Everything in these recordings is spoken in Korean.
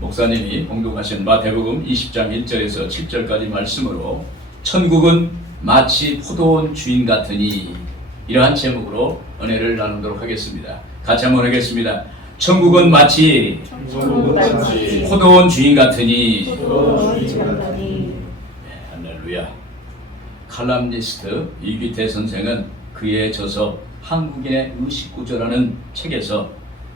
목사님이 봉독하신 마태복음 20장 1절에서 7절까지 말씀으로 천국은 마치 포도원 주인 같으니 이러한 제목으로 은혜를 나누도록 하겠습니다. 같이 한번 하겠습니다. 천국은 마치 포도원 주인 같으니. 네, 할렐루야. 칼럼니스트 이규태 선생은 그의 저서 한국인의 의식구조라는 책에서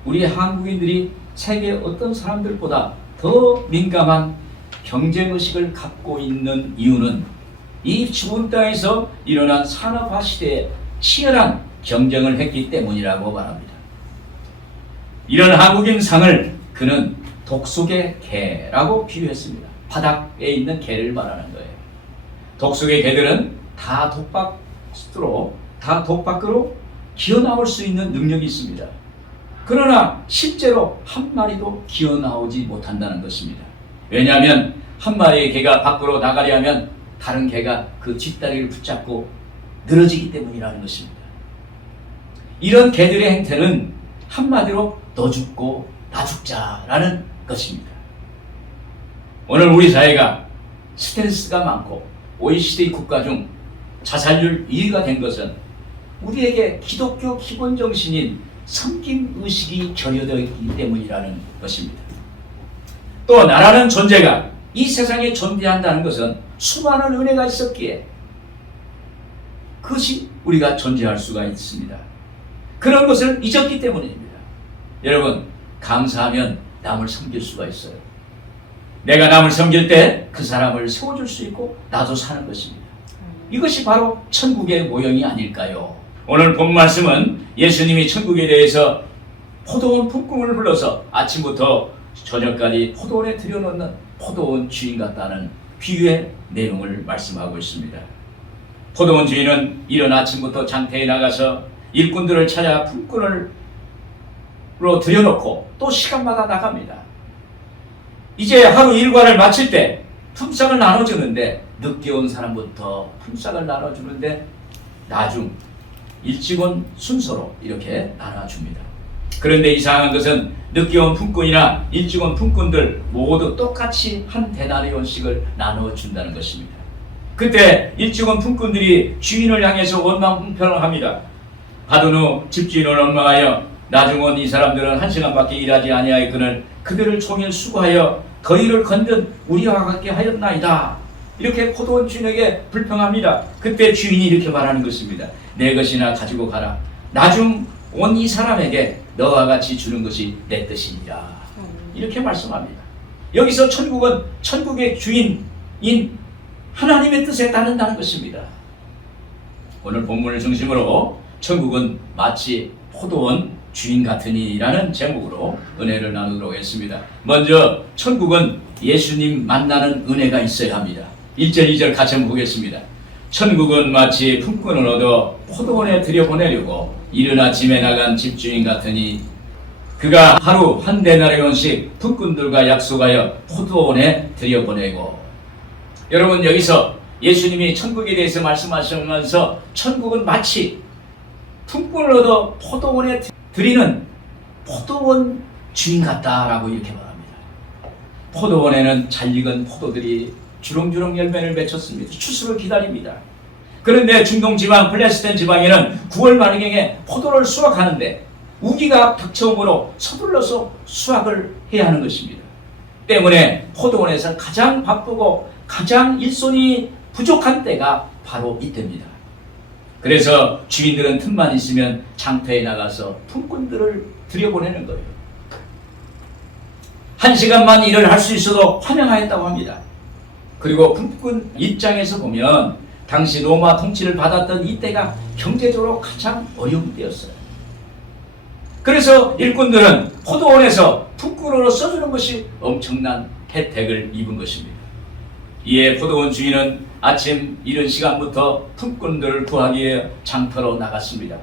우리 한국인들이 세계 어떤 사람들보다 더 민감한 경쟁의식을 갖고 있는 이유는 이 죽은 땅에서 일어난 산업화 시대에 치열한 경쟁을 했기 때문이라고 말합니다. 이런 한국인상을 그는 독속의 개라고 비유했습니다. 바닥에 있는 개를 말하는 거예요. 독속의 개들은 다 독 밖으로 기어나올 수 있는 능력이 있습니다. 그러나 실제로 한 마리도 기어나오지 못한다는 것입니다. 왜냐하면 한 마리의 개가 밖으로 나가려 하면 다른 개가 그 뒷다리를 붙잡고 늘어지기 때문이라는 것입니다. 이런 개들의 행태는 한마디로 너 죽고 나 죽자라는 것입니다. 오늘 우리 사회가 스트레스가 많고 OECD 국가 중 자살률 1위가 된 것은 우리에게 기독교 기본 정신인 섬김의식이 결여되어 있기 때문이라는 것입니다. 또 나라는 존재가 이 세상에 존재한다는 것은 수많은 은혜가 있었기에 그것이 우리가 존재할 수가 있습니다. 그런 것을 잊었기 때문입니다. 여러분, 감사하면 남을 섬길 수가 있어요. 내가 남을 섬길 때 그 사람을 세워줄 수 있고 나도 사는 것입니다. 이것이 바로 천국의 모형이 아닐까요? 오늘 본 말씀은 예수님이 천국에 대해서 포도원 품꾼을 불러서 아침부터 저녁까지 포도원에 들여놓는 포도원 주인 같다는 비유의 내용을 말씀하고 있습니다. 포도원 주인은 이른 아침부터 장터에 나가서 일꾼들을 찾아 품꾼으로 들여놓고 또 시간마다 나갑니다. 이제 하루 일과를 마칠 때 품삯을 나눠주는데 늦게 온 사람부터 품삯을 나눠주는데 나중 일찍 온 순서로 이렇게 나눠줍니다. 그런데 이상한 것은 늦게 온 품꾼이나 일찍 온 품꾼들 모두 똑같이 한 데나리온씩을 나눠준다는 것입니다. 그때 일찍 온 품꾼들이 주인을 향해서 원망불평을 합니다. 받은 후 집주인을 원망하여 나중 온 이 사람들은 1시간밖에 일하지 아니하였거늘 그들을 종일 수고하여 거의를 건든 우리와 같게 하였나이다. 이렇게 포도원 주인에게 불평합니다. 그때 주인이 이렇게 말하는 것입니다. 내 것이나 가지고 가라. 나중 온 이 사람에게 너와 같이 주는 것이 내 뜻이니라. 이렇게 말씀합니다. 여기서 천국은 천국의 주인인 하나님의 뜻에 따른다는 것입니다. 오늘 본문을 중심으로 천국은 마치 포도원 주인 같으니라는 제목으로 은혜를 나누도록 하겠습니다. 먼저 천국은 예수님 만나는 은혜가 있어야 합니다. 1절 2절 같이 한번 보겠습니다. 천국은 마치 품꾼을 얻어 포도원에 들여보내려고 이른 아침에 나간 집주인 같으니 그가 하루 한 데나리온씩 품꾼들과 약속하여 포도원에 들여보내고. 여러분, 여기서 예수님이 천국에 대해서 말씀하시면서 천국은 마치 품꾼을 얻어 포도원에 드리는 포도원 주인 같다라고 이렇게 말합니다. 포도원에는 잘 익은 포도들이 주렁주렁 열매를 맺혔습니다. 추수를 기다립니다. 그런데 중동 지방, 플레스틴 지방에는 9월 말경에 포도를 수확하는데 우기가 닥쳐오므로 서둘러서 수확을 해야 하는 것입니다. 때문에 포도원에서 가장 바쁘고 가장 일손이 부족한 때가 바로 이때입니다. 그래서 주인들은 틈만 있으면 장터에 나가서 품꾼들을 들여보내는 거예요. 1시간만 일을 할 수 있어도 환영하였다고 합니다. 그리고 품꾼 입장에서 보면 당시 로마 통치를 받았던 이때가 경제적으로 가장 어려운 때였어요. 그래서 일꾼들은 포도원에서 품꾼으로 써주는 것이 엄청난 혜택을 입은 것입니다. 이에 포도원 주인은 아침 이른 시간부터 품꾼들을 구하기 위해 장터로 나갔습니다.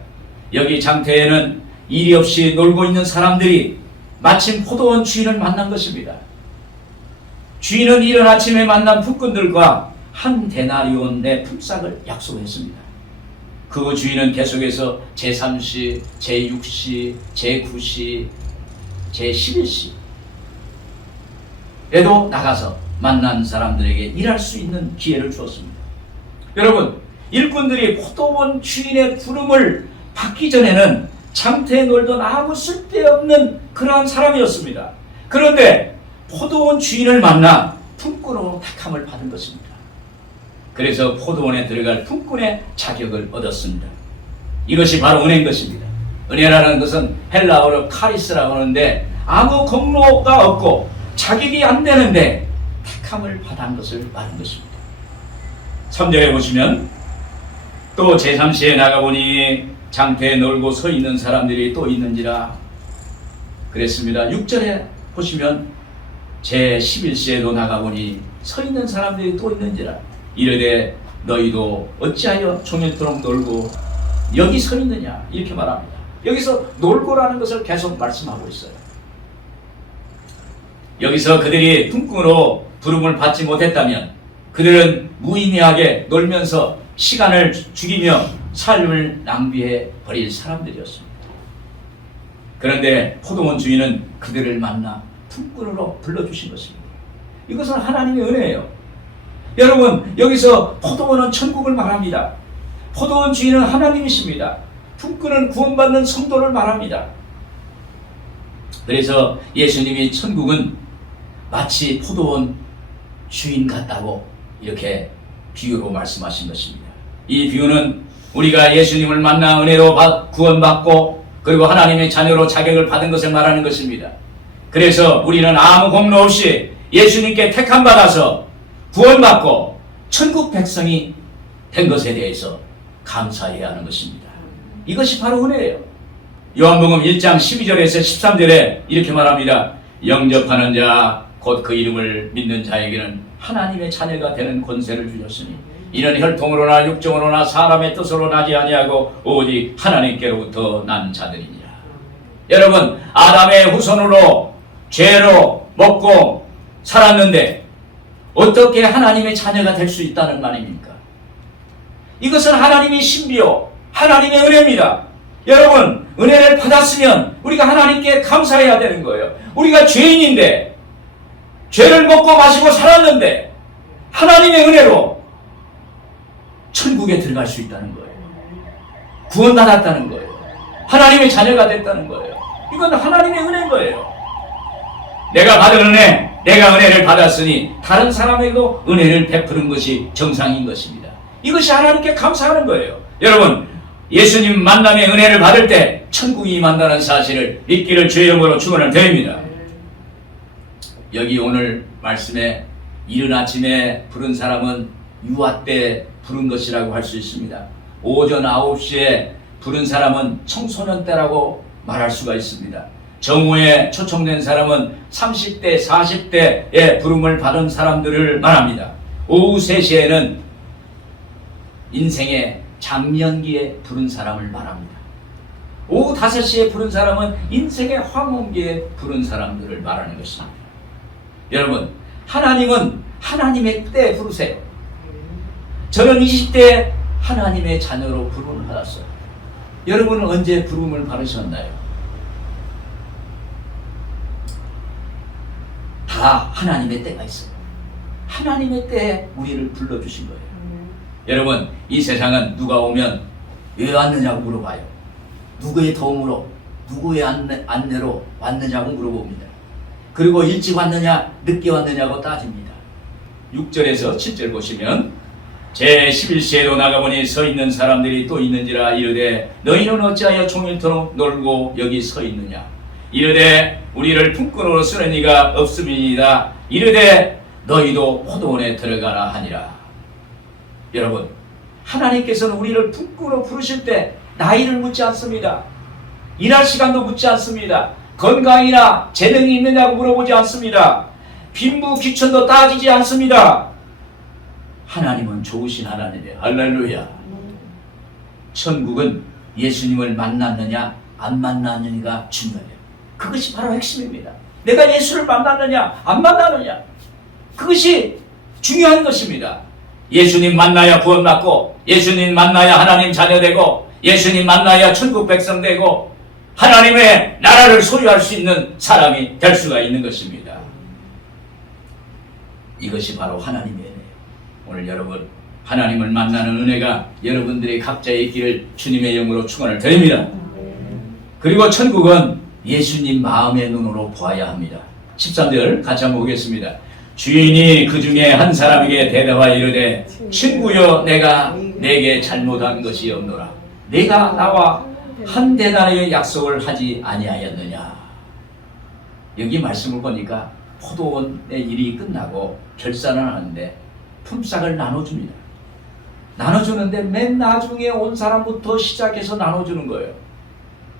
여기 장터에는 일이 없이 놀고 있는 사람들이 마침 포도원 주인을 만난 것입니다. 주인은 이른 아침에 만난 품꾼들과 한 데나리온의 품삯을 약속했습니다. 그 주인은 계속해서 제3시, 제6시, 제9시, 제11시 에도 나가서 만난 사람들에게 일할 수 있는 기회를 주었습니다. 여러분, 일꾼들이 포도원 주인의 부름을 받기 전에는 장터에 놀던 아무 쓸데없는 그러한 사람이었습니다. 그런데 포도원 주인을 만나 품꾼으로 택함을 받은 것입니다. 그래서 포도원에 들어갈 품꾼의 자격을 얻었습니다. 이것이 바로 은혜인 것입니다. 은혜라는 것은 헬라어로 카리스라고 하는데 아무 공로가 없고 자격이 안 되는데 택함을 받은 것을 말한 것입니다. 3절에 보시면 또 제3시에 나가보니 장터에 놀고 서 있는 사람들이 또 있는지라 그랬습니다. 6절에 보시면 제11시에도 나가보니 서 있는 사람들이 또 있는지라 이르되 너희도 어찌하여 종일토록 놀고 여기 서 있느냐 이렇게 말합니다. 여기서 놀고라는 것을 계속 말씀하고 있어요. 여기서 그들이 품꾼으로 부름을 받지 못했다면 그들은 무의미하게 놀면서 시간을 죽이며 삶을 낭비해 버릴 사람들이었습니다. 그런데 포도원 주인은 그들을 만나 품꾼으로 불러주신 것입니다. 이것은 하나님의 은혜예요. 여러분, 여기서 포도원은 천국을 말합니다. 포도원 주인은 하나님이십니다. 품꾼은 구원받는 성도를 말합니다. 그래서 예수님이 천국은 마치 포도원 주인 같다고 이렇게 비유로 말씀하신 것입니다. 이 비유는 우리가 예수님을 만나 은혜로 구원받고 그리고 하나님의 자녀로 자격을 받은 것을 말하는 것입니다. 그래서 우리는 아무 공로 없이 예수님께 택함 받아서 구원받고 천국 백성이 된 것에 대해서 감사해야 하는 것입니다. 이것이 바로 은혜예요. 요한복음 1장 12절에서 13절에 이렇게 말합니다. 영접하는 자 곧 그 이름을 믿는 자에게는 하나님의 자녀가 되는 권세를 주셨으니 이는 혈통으로나 육정으로나 사람의 뜻으로 나지 아니하고 오직 하나님께로부터 난 자들이니라. 여러분, 아담의 후손으로 죄로 먹고 살았는데 어떻게 하나님의 자녀가 될 수 있다는 말입니까? 이것은 하나님의 신비요 하나님의 은혜입니다. 여러분, 은혜를 받았으면 우리가 하나님께 감사해야 되는 거예요. 우리가 죄인인데 죄를 먹고 마시고 살았는데 하나님의 은혜로 천국에 들어갈 수 있다는 거예요. 구원받았다는 거예요. 하나님의 자녀가 됐다는 거예요. 이건 하나님의 은혜인 거예요. 내가 받은 은혜, 내가 은혜를 받았으니 다른 사람에게도 은혜를 베푸는 것이 정상인 것입니다. 이것이 하나님께 감사하는 거예요. 여러분, 예수님 만남의 은혜를 받을 때 천국이 임한다는 사실을 믿기를 주의 이름으로 축원을 드립니다. 여기 오늘 말씀에 이른 아침에 부른 사람은 유아 때 부른 것이라고 할 수 있습니다. 오전 9시에 부른 사람은 청소년 때라고 말할 수가 있습니다. 정오에 초청된 사람은 30대, 40대의 부름을 받은 사람들을 말합니다. 오후 3시에는 인생의 장년기에 부른 사람을 말합니다. 오후 5시에 부른 사람은 인생의 황혼기에 부른 사람들을 말하는 것입니다. 여러분, 하나님은 하나님의 때에 부르세요. 저는 20대에 하나님의 자녀로 부름을 받았어요. 여러분은 언제 부름을 받으셨나요? 다 하나님의 때가 있어요. 하나님의 때에 우리를 불러주신 거예요. 여러분, 이 세상은 누가 오면 왜 왔느냐고 물어봐요. 누구의 도움으로, 누구의 안내로 왔느냐고 물어봅니다. 그리고 일찍 왔느냐 늦게 왔느냐고 따집니다. 6절에서 7절 보시면 제11시에도 나가보니 서 있는 사람들이 또 있는지라 이르되 너희는 어찌하여 종일토록 놀고 여기 서 있느냐 이르되 우리를 품꾼으로 쓰는 이가 없음이니이다. 이르되 너희도 포도원에 들어가라 하니라. 여러분, 하나님께서는 우리를 품꾼으로 부르실 때 나이를 묻지 않습니다. 일할 시간도 묻지 않습니다. 건강이나 재능이 있느냐고 물어보지 않습니다. 빈부 귀천도 따지지 않습니다. 하나님은 좋으신 하나님이에요. 할렐루야. 천국은 예수님을 만났느냐 안 만났느냐가 중요해요. 그것이 바로 핵심입니다. 내가 예수를 만났느냐 안 만났느냐, 그것이 중요한 것입니다. 예수님 만나야 구원받고, 예수님 만나야 하나님 자녀되고, 예수님 만나야 천국 백성 되고 하나님의 나라를 소유할 수 있는 사람이 될 수가 있는 것입니다. 이것이 바로 하나님의 은혜예요. 오늘 여러분 하나님을 만나는 은혜가 여러분들의 각자의 있기를 주님의 영으로 축원을 드립니다. 그리고 천국은 예수님 마음의 눈으로 보아야 합니다. 13절 같이 한번 보겠습니다. 주인이 그 중에 한 사람에게 대답하여 이르되 친구여 내가 내게 잘못한 것이 없노라. 내가 나와 한 데나리의 약속을 하지 아니하였느냐. 여기 말씀을 보니까 포도원의 일이 끝나고 결산을 하는데 품삯을 나눠줍니다. 나눠주는데 맨 나중에 온 사람부터 시작해서 나눠주는 거예요.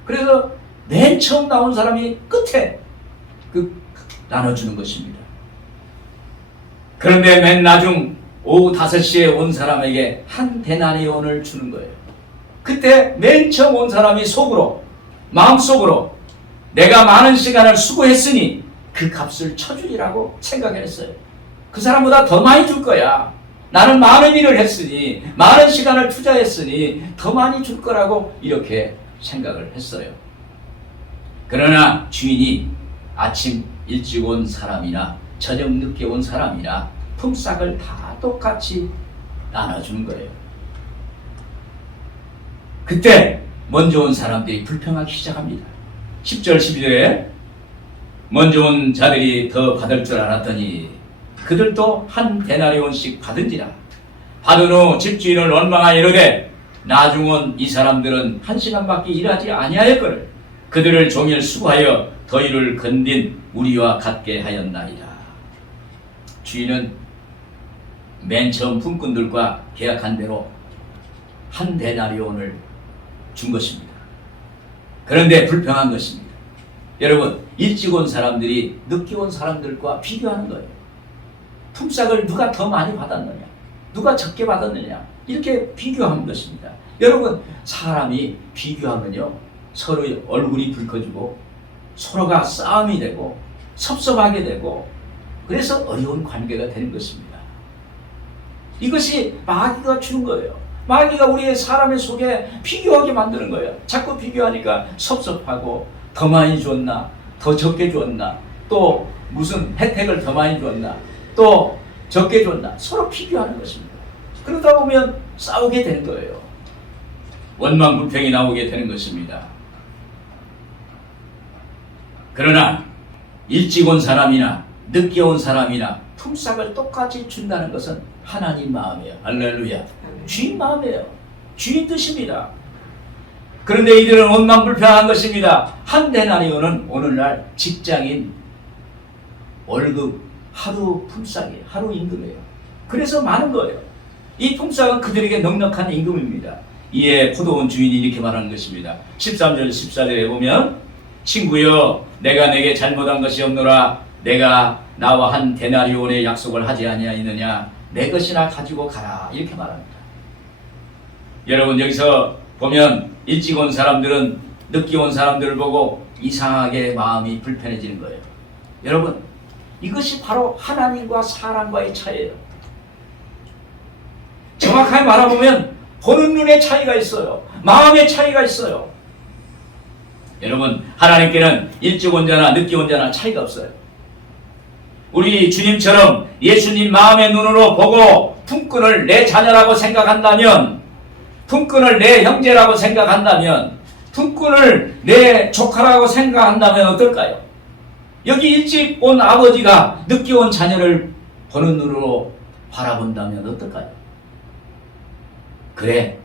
그래서 맨 처음 나온 사람이 끝에 나눠주는 것입니다. 그런데 맨 나중 오후 5시에 온 사람에게 한 데나리온을 주는 거예요. 그때 맨 처음 온 사람이 속으로, 마음속으로 내가 많은 시간을 수고했으니 그 값을 쳐주리라고 생각했어요. 그 사람보다 더 많이 줄 거야. 나는 많은 일을 했으니, 많은 시간을 투자했으니 더 많이 줄 거라고 이렇게 생각을 했어요. 그러나 주인이 아침 일찍 온 사람이나 저녁 늦게 온 사람이나 품삯을 다 똑같이 나눠주는 거예요. 그때 먼저 온 사람들이 불평하기 시작합니다. 10절 12절에 먼저 온 자들이 더 받을 줄 알았더니 그들도 한 데나리온씩 받은지라. 받은 후 집주인을 원망하여 이르되 나중 온 이 사람들은 1시간밖에 일하지 아니하였거늘 그들을 종일 수고하여 더위를 건딘 우리와 같게 하였나이다. 주인은 맨 처음 품꾼들과 계약한 대로 한 데나리온을 준 것입니다. 그런데 불평한 것입니다. 여러분, 일찍 온 사람들이 늦게 온 사람들과 비교하는 거예요. 품삯을 누가 더 많이 받았느냐, 누가 적게 받았느냐, 이렇게 비교하는 것입니다. 여러분, 사람이 비교하면요 서로의 얼굴이 붉어지고 서로가 싸움이 되고 섭섭하게 되고 그래서 어려운 관계가 되는 것입니다. 이것이 마귀가 주는 거예요. 마귀가 우리의 사람의 속에 비교하게 만드는 거예요. 자꾸 비교하니까 섭섭하고 더 많이 줬나, 더 적게 줬나, 또 무슨 혜택을 더 많이 줬나, 또 적게 줬나, 서로 비교하는 것입니다. 그러다 보면 싸우게 되는 거예요. 원망불평이 나오게 되는 것입니다. 그러나 일찍 온 사람이나 늦게 온 사람이나 품삯을 똑같이 준다는 것은 하나님 마음이에요. 할렐루야. 주인 마음이에요. 주인 뜻입니다. 그런데 이들은 원망불평한 것입니다. 한 데나리온은 오늘날 직장인 월급 하루 품삯이에요. 하루 임금이에요. 그래서 많은 거예요. 이 품삯은 그들에게 넉넉한 임금입니다. 이에 포도원 주인이 이렇게 말하는 것입니다. 13절 14절에 보면 친구여 내가 내게 잘못한 것이 없노라. 내가 나와 한 데나리온의 약속을 하지 아니하였느냐. 내 것이나 가지고 가라. 이렇게 말합니다. 여러분, 여기서 보면 일찍 온 사람들은 늦게 온 사람들을 보고 이상하게 마음이 불편해지는 거예요. 여러분, 이것이 바로 하나님과 사람과의 차이예요. 정확하게 말하면 보는 눈의 차이가 있어요. 마음의 차이가 있어요. 여러분, 하나님께는 일찍 온 자나 늦게 온 자나 차이가 없어요. 우리 주님처럼 예수님 마음의 눈으로 보고 품꾼을 내 자녀라고 생각한다면, 품꾼을 내 형제라고 생각한다면, 품꾼을 내 조카라고 생각한다면 어떨까요? 여기 일찍 온 아버지가 늦게 온 자녀를 보는 눈으로 바라본다면 어떨까요? 그래,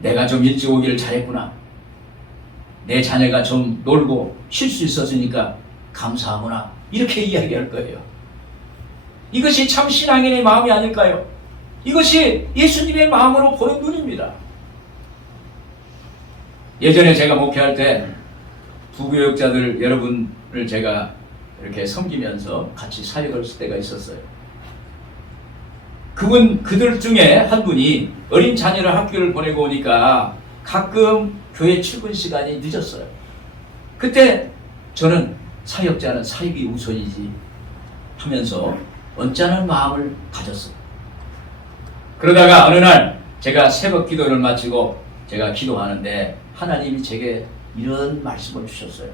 내가 좀 일찍 오기를 잘했구나. 내 자녀가 좀 놀고 쉴 수 있었으니까 감사하구나. 이렇게 이야기할 거예요. 이것이 참 신앙인의 마음이 아닐까요? 이것이 예수님의 마음으로 보는 눈입니다. 예전에 제가 목회할 때 부교역자들 여러분을 제가 이렇게 섬기면서 같이 사역을 했을 때가 있었어요. 그들 중에 한 분이 어린 자녀를 학교를 보내고 오니까 가끔 교회 출근 시간이 늦었어요. 그때 저는 사역자는 사역이 우선이지 하면서 언짢은 마음을 가졌어요. 그러다가 어느 날 제가 새벽 기도를 마치고 제가 기도하는데 하나님이 제게 이런 말씀을 주셨어요.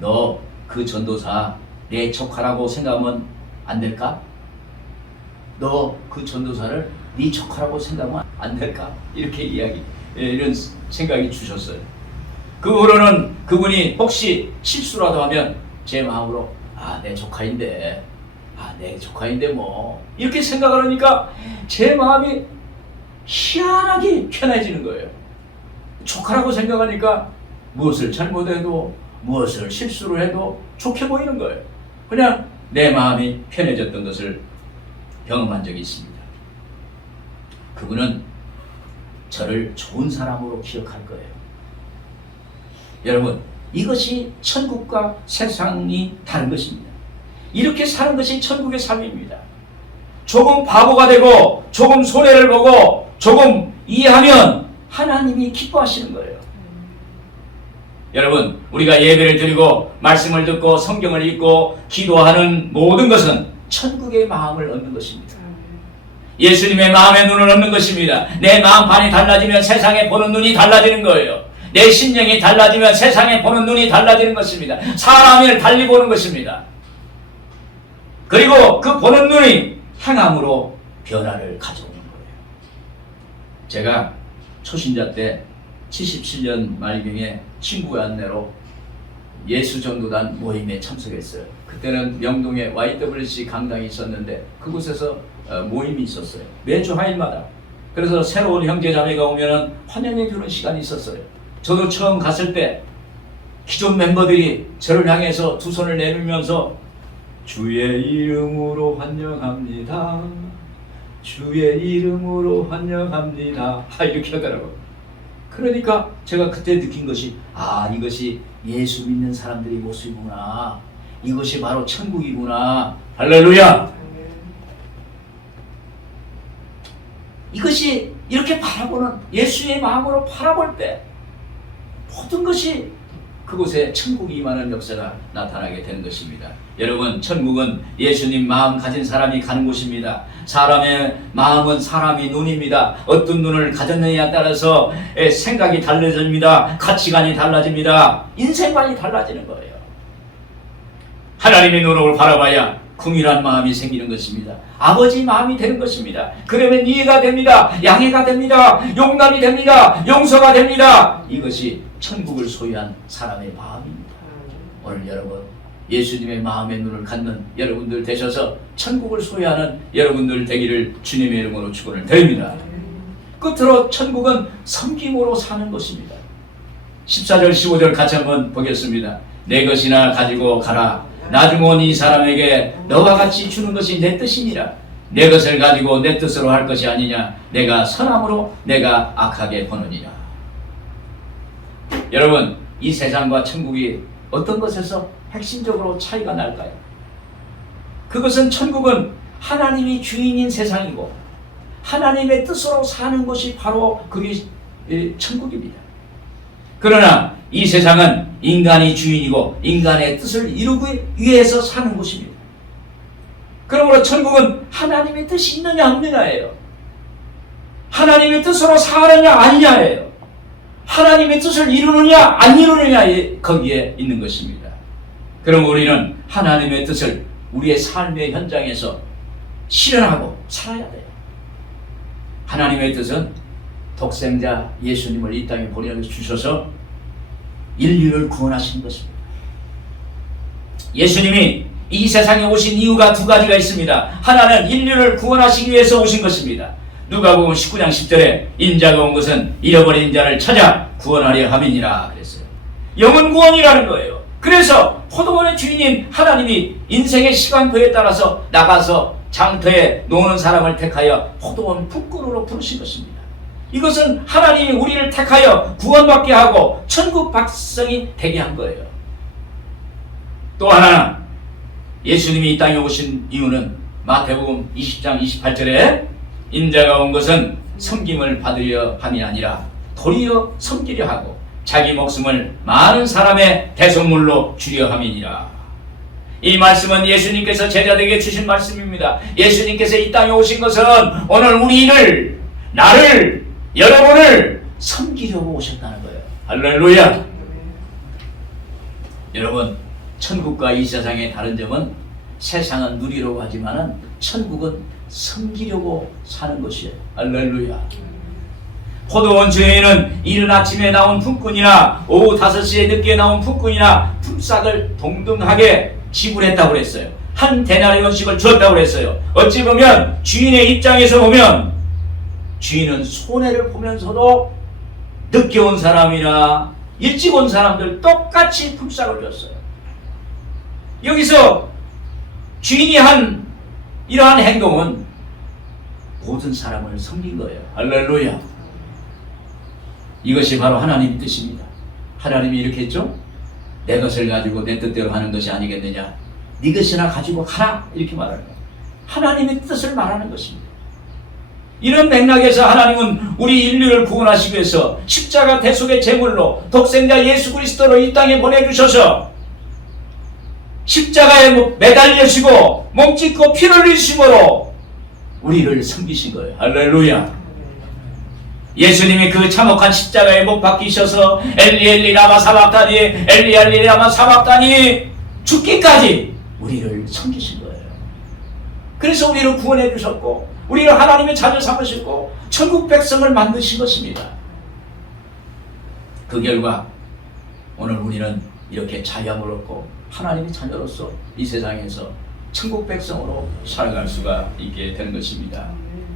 너 그 전도사 내 조카라고 생각하면 안 될까? 너 그 전도사를 네 조카라고 생각하면 안 될까? 이렇게 이런 생각이 주셨어요. 그 후로는 그분이 혹시 실수라도 하면 제 마음으로 내 조카인데 내 조카인데 뭐 이렇게 생각을 하니까 제 마음이 희한하게 편해지는 거예요. 조카라고 생각하니까 무엇을 잘못해도 무엇을 실수를 해도 좋게 보이는 거예요. 그냥 내 마음이 편해졌던 것을 경험한 적이 있습니다. 그분은 저를 좋은 사람으로 기억할 거예요. 여러분, 이것이 천국과 세상이 다른 것입니다. 이렇게 사는 것이 천국의 삶입니다. 조금 바보가 되고 조금 손해를 보고 조금 이해하면 하나님이 기뻐하시는 거예요. 여러분, 우리가 예배를 드리고 말씀을 듣고 성경을 읽고 기도하는 모든 것은 천국의 마음을 얻는 것입니다. 예수님의 마음의 눈을 얻는 것입니다. 내 마음판이 달라지면 세상에 보는 눈이 달라지는 거예요. 내 심령이 달라지면 세상에 보는 눈이 달라지는 것입니다. 사람을 달리 보는 것입니다. 그리고 그 보는 눈이 행함으로 변화를 가져오는 거예요. 제가 초신자 때 77년 말경에 친구의 안내로 예수전도단 모임에 참석했어요. 그때는 명동에 YWC 강당이 있었는데 그곳에서 모임이 있었어요. 매주 화요일마다. 그래서 새로운 형제자매가 오면 환영해 주는 시간이 있었어요. 저도 처음 갔을 때 기존 멤버들이 저를 향해서 두 손을 내밀면서 주의 이름으로 환영합니다. 주의 이름으로 환영합니다. 이렇게 하더라고요. 그러니까 제가 그때 느낀 것이 이것이 예수 믿는 사람들의 모습이구나. 이것이 바로 천국이구나. 할렐루야. 이것이 이렇게 바라보는 예수의 마음으로 바라볼 때 모든 것이 그곳에 천국이 임하는 역사가 나타나게 되는 것입니다. 여러분, 천국은 예수님 마음 가진 사람이 가는 곳입니다. 사람의 마음은 사람의 눈입니다. 어떤 눈을 가졌느냐에 따라서 생각이 달라집니다. 가치관이 달라집니다. 인생관이 달라지는 거예요. 하나님의 눈을 바라봐야 궁일한 마음이 생기는 것입니다. 아버지 마음이 되는 것입니다. 그러면 이해가 됩니다. 양해가 됩니다. 용납이 됩니다. 용서가 됩니다. 이것이 천국을 소유한 사람의 마음입니다. 오늘 여러분, 예수님의 마음의 눈을 갖는 여러분들 되셔서 천국을 소유하는 여러분들 되기를 주님의 이름으로 축원을 드립니다. 끝으로 천국은 섬김으로 사는 것입니다. 14절 15절 같이 한번 보겠습니다. 내 것이나 가지고 가라. 나중 온 이 사람에게 너와 같이 주는 것이 내 뜻이니라. 내 것을 가지고 내 뜻으로 할 것이 아니냐. 내가 선함으로 내가 악하게 보느니라. 여러분, 이 세상과 천국이 어떤 것에서 핵심적으로 차이가 날까요? 그것은 천국은 하나님이 주인인 세상이고 하나님의 뜻으로 사는 것이 바로 그게 천국입니다. 그러나 이 세상은 인간이 주인이고 인간의 뜻을 이루기 위해서 사는 곳입니다. 그러므로 천국은 하나님의 뜻이 있느냐 없느냐예요. 하나님의 뜻으로 사느냐 아니냐예요. 하나님의 뜻을 이루느냐 안 이루느냐에 거기에 있는 것입니다. 그럼 우리는 하나님의 뜻을 우리의 삶의 현장에서 실현하고 살아야 돼요. 하나님의 뜻은 독생자 예수님을 이 땅에 보내주셔서 인류를 구원하신 것입니다. 예수님이 이 세상에 오신 이유가 두 가지가 있습니다. 하나는 인류를 구원하시기 위해서 오신 것입니다. 누가복음 19장 10절에 인자가 온 것은 잃어버린 자를 찾아 구원하려 함이니라 그랬어요. 영혼 구원이라는 거예요. 그래서 포도원의 주인인 하나님이 인생의 시간표에 따라서 나가서 장터에 노는 사람을 택하여 포도원 품꾼으로 부르신 것입니다. 이것은 하나님이 우리를 택하여 구원받게 하고 천국 백성이 되게 한 거예요. 또 하나는 예수님이 이 땅에 오신 이유는 마태복음 20장 28절에 인자가 온 것은 섬김을 받으려 함이 아니라 도리어 섬기려 하고 자기 목숨을 많은 사람의 대속물로 주려 함이니라. 이 말씀은 예수님께서 제자들에게 주신 말씀입니다. 예수님께서 이 땅에 오신 것은 오늘 우리를, 나를, 여러분을 섬기려고 오셨다는 거예요. 할렐루야. 여러분, 천국과 이 세상의 다른 점은 세상은 누리려고 하지만은 천국은 섬기려고 사는 것이에요. 할렐루야. 포도원주에는 이른 아침에 나온 품꾼이나 오후 5시에 늦게 나온 품꾼이나 품삯을 동등하게 지불했다고 그랬어요. 한 데나리온씩을 주었다고 그랬어요. 어찌 보면 주인의 입장에서 보면 주인은 손해를 보면서도 늦게 온 사람이나 일찍 온 사람들 똑같이 품삯을 줬어요. 여기서 주인이 한 이러한 행동은 모든 사람을 섬긴 거예요. 할렐루야. 이것이 바로 하나님의 뜻입니다. 하나님이 이렇게 했죠? 내 것을 가지고 내 뜻대로 하는 것이 아니겠느냐. 네 것이나 가지고 가라. 이렇게 말하는 거예요. 하나님의 뜻을 말하는 것입니다. 이런 맥락에서 하나님은 우리 인류를 구원하시기 위해서 십자가 대속의 제물로 독생자 예수 그리스도로 이 땅에 보내주셔서 십자가에 매달리시고 몸짓고 피를 흘리심으로 우리를 섬기신 거예요. 할렐루야. 예수님이 그 참혹한 십자가에 못 박히셔서 엘리 엘리 라마 사박다니 엘리 엘리 라마 사박다니 죽기까지 우리를 섬기신 거예요. 그래서 우리를 구원해 주셨고 우리를 하나님의 자녀 삼으시고 천국 백성을 만드신 것입니다. 그 결과 오늘 우리는 이렇게 자유함을 얻고 하나님의 자녀로서 이 세상에서 천국 백성으로 살아갈 수가 있게 되는 것입니다.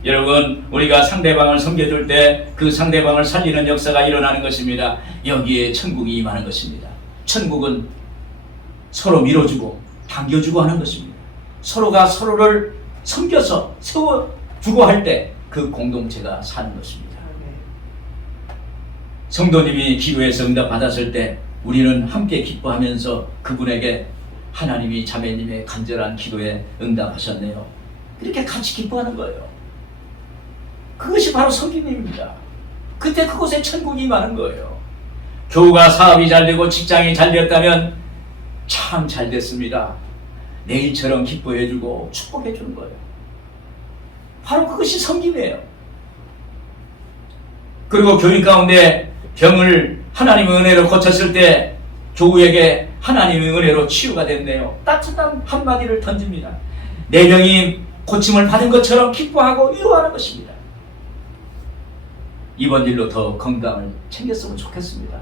여러분, 우리가 상대방을 섬겨줄 때 그 상대방을 살리는 역사가 일어나는 것입니다. 여기에 천국이 임하는 것입니다. 천국은 서로 밀어주고 당겨주고 하는 것입니다. 서로가 서로를 섬겨서 세워주고 할 때 그 공동체가 사는 것입니다. 성도님이 기도해서 응답 받았을 때 우리는 함께 기뻐하면서 그분에게 하나님이 자매님의 간절한 기도에 응답하셨네요. 이렇게 같이 기뻐하는 거예요. 그것이 바로 섬김입니다. 그때 그곳에 천국이 임하는 거예요. 교우가 사업이 잘 되고 직장이 잘 되었다면 참 잘 됐습니다. 내일처럼 기뻐해주고 축복해주는 거예요. 바로 그것이 섬김이에요. 그리고 교인 가운데 병을 하나님의 은혜로 고쳤을 때 교우에게 하나님의 은혜로 치유가 됐네요. 따뜻한 한마디를 던집니다. 내 병이 고침을 받은 것처럼 기뻐하고 위로하는 것입니다. 이번 일로 더 건강을 챙겼으면 좋겠습니다.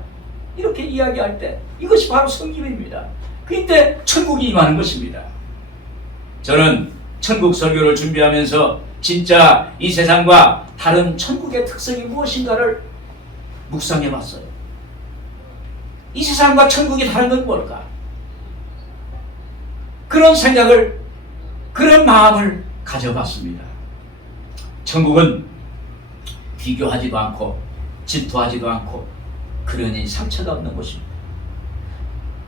이렇게 이야기할 때 이것이 바로 섬김입니다. 그때 천국이 임하는 것입니다. 저는 천국 설교를 준비하면서 진짜 이 세상과 다른 천국의 특성이 무엇인가를 묵상해 봤어요. 이 세상과 천국이 다른 건 뭘까? 그런 생각을, 그런 마음을 가져봤습니다. 천국은 비교하지도 않고 질투하지도 않고 그러니 상처가 없는 곳입니다.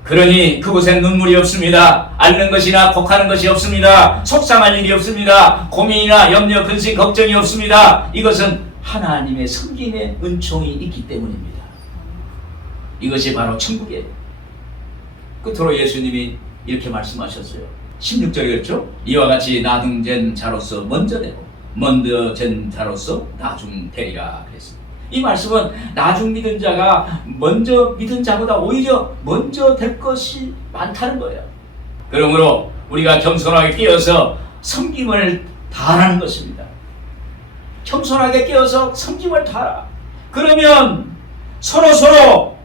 그러니 그곳엔 눈물이 없습니다. 앓는 것이나 곡하는 것이 없습니다. 속상할 일이 없습니다. 고민이나 염려, 근심, 걱정이 없습니다. 이것은 하나님의 섬김의 은총이 있기 때문입니다. 이것이 바로 천국이에요. 끝으로 예수님이 이렇게 말씀하셨어요. 16절이었죠? 이와 같이 나중된 자로서 먼저 되고 먼저 된 자로서 나중 되리라 그랬습니다. 이 말씀은 나중 믿은 자가 먼저 믿은 자보다 오히려 먼저 될 것이 많다는 거예요. 그러므로 우리가 겸손하게 깨어서 섬김을 다하는 것입니다. 겸손하게 깨어서 섬김을 다하라. 그러면 서로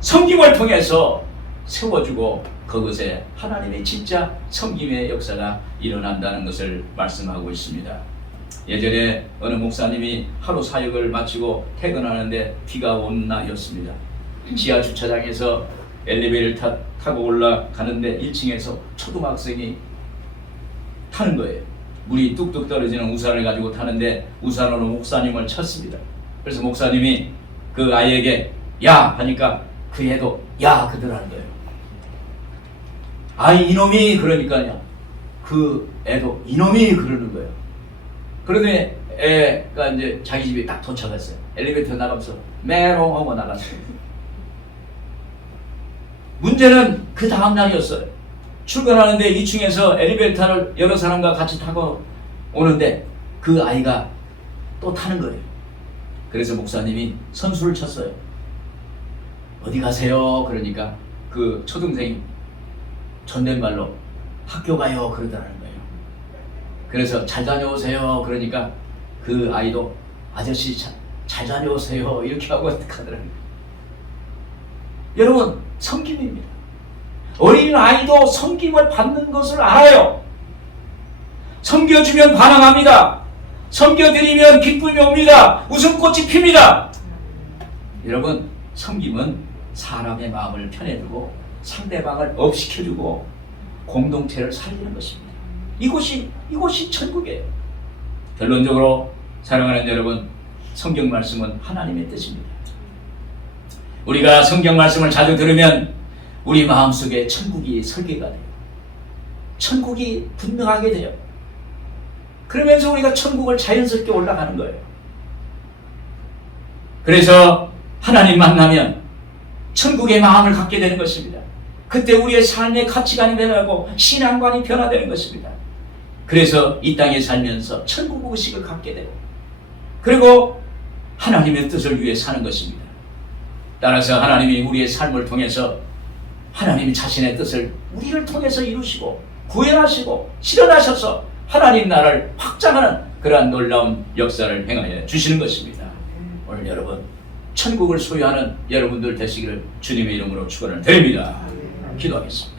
섬김을 통해서 세워주고 그것에 하나님의 진짜 섬김의 역사가 일어난다는 것을 말씀하고 있습니다. 예전에 어느 목사님이 하루 사역을 마치고 퇴근하는데 비가 온 날이었습니다. 지하 주차장에서 엘리베이터를 타고 올라가는데 1층에서 초등학생이 타는 거예요. 물이 뚝뚝 떨어지는 우산을 가지고 타는데 우산으로 목사님을 쳤습니다. 그래서 목사님이 그 아이에게 야 하니까 그 애도 야 그러더라는 거예요. 아이 이놈이 그러니까요. 그 애도 이놈이 그러는 거예요. 그러더니 애가 이제 자기 집에 딱 도착했어요. 엘리베이터 나가면서 메롱하고 나갔어요. 문제는 그 다음 날이었어요. 출근하는데 2층에서 엘리베이터를 여러 사람과 같이 타고 오는데 그 아이가 또 타는 거예요. 그래서 목사님이 선수를 쳤어요. 어디 가세요? 그러니까 그 초등생이 존댓말로 학교 가요 그러더라는 거예요. 그래서 잘 다녀오세요 그러니까 그 아이도 아저씨 잘 다녀오세요 이렇게 하고 가더라고요. 여러분, 섬김입니다. 어린 아이도 섬김을 받는 것을 알아요. 섬겨주면 반항합니다. 섬겨드리면 기쁨이 옵니다. 웃음꽃이 핍니다. 여러분, 섬김은 사람의 마음을 편해주고 상대방을 업시켜주고 공동체를 살리는 것입니다. 이곳이 천국이에요. 결론적으로 사랑하는 여러분, 성경 말씀은 하나님의 뜻입니다. 우리가 성경 말씀을 자주 들으면 우리 마음속에 천국이 설계가 돼요. 천국이 분명하게 돼요. 그러면서 우리가 천국을 자연스럽게 올라가는 거예요. 그래서 하나님 만나면 천국의 마음을 갖게 되는 것입니다. 그때 우리의 삶의 가치관이 변하고 신앙관이 변화되는 것입니다. 그래서 이 땅에 살면서 천국 의식을 갖게 되고 그리고 하나님의 뜻을 위해 사는 것입니다. 따라서 하나님이 우리의 삶을 통해서 하나님 자신의 뜻을 우리를 통해서 이루시고 구현하시고 실현하셔서 하나님 나라를 확장하는 그러한 놀라운 역사를 행하여 주시는 것입니다. 오늘 여러분, 천국을 소유하는 여러분들 되시기를 주님의 이름으로 축원을 드립니다. 기도하겠습니다.